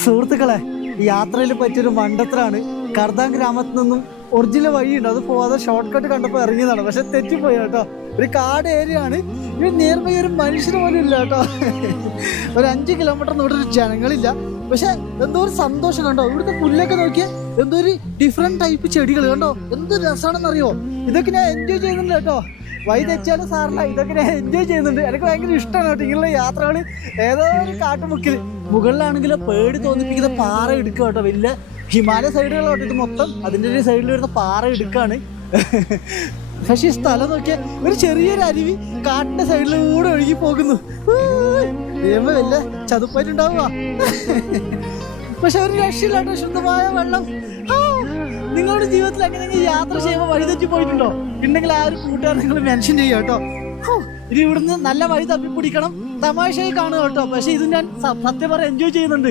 സുഹൃത്തുക്കളെ, യാത്രയിൽ പറ്റിയൊരു മണ്ടത്തരാണ്. കർദാൻ ഗ്രാമത്തിൽ നിന്നും ഒറിജിനൽ വഴിയുണ്ട്, അത് പോവാതെ ഷോർട്ട് കട്ട് കണ്ടപ്പോൾ ഇറങ്ങിയതാണ്. പക്ഷെ തെറ്റിപ്പോയി കേട്ടോ. ഒരു കാട് ഏരിയ ആണ്. ഇത് നിയർ ബൈ ഒരു മനുഷ്യന് പോലും ഇല്ല കേട്ടോ. ഒരു 5 കിലോമീറ്റർ ഇവിടെ ഒരു ജനങ്ങളില്ല. പക്ഷെ എന്തോ ഒരു സന്തോഷം കണ്ടോ. ഇവിടുത്തെ പുല്ലൊക്കെ നോക്കിയാൽ എന്തോ ഒരു ഡിഫറെന്റ് ടൈപ്പ് ചെടികൾ കണ്ടോ, എന്ത് രസമാണെന്ന് അറിയോ. ഇതൊക്കെ ഞാൻ എൻജോയ് ചെയ്യുന്നുണ്ട് കേട്ടോ. വഴി തെറ്റാലും സാറില്ല, ഇതൊക്കെ ഞാൻ എൻജോയ് ചെയ്യുന്നുണ്ട്. എനിക്ക് ഭയങ്കര ഇഷ്ടമാണ് കേട്ടോ ഇങ്ങനെയുള്ള യാത്രകൾ. ഏതോ ഒരു കാട്ടുമുക്കിൽ മുകളിലാണെങ്കിൽ പേടി തോന്നിപ്പിക്കുന്ന പാറ എടുക്കുക കേട്ടോ. വലിയ ഹിമാലയ സൈഡുകളോട്ട് ഇത് മൊത്തം അതിൻ്റെ ഒരു സൈഡിൽ വരുന്ന പാറ എടുക്കാണ്. പക്ഷെ ഈ സ്ഥലം നോക്കിയാൽ ഒരു ചെറിയൊരു അരുവി കാട്ടിന്റെ സൈഡിലൂടെ ഒഴുകി പോകുന്നു. ദൈവമേ, വല്ല ചതുപ്പായിട്ടുണ്ടാവുക. പക്ഷെ ഒരു രക്ഷയില്ലാട്ടോ, ശുദ്ധമായ വെള്ളം. നിങ്ങളുടെ ജീവിതത്തിൽ എങ്ങനെയെങ്കിലും യാത്ര ചെയ്യുമ്പോൾ വഴി തെറ്റി പോയിട്ടുണ്ടോ? ഉണ്ടെങ്കിൽ ആ ഒരു കൂട്ടുകാർ നിങ്ങൾ മെൻഷൻ ചെയ്യുക കേട്ടോ. ഇനി ഇവിടുന്ന് നല്ല വഴി തപ്പിപ്പിടിക്കണം. തമാശയായി കാണുക കേട്ടോ. പക്ഷെ ഇത് ഞാൻ സത്യം പറയാൻ എൻജോയ് ചെയ്യുന്നുണ്ട്.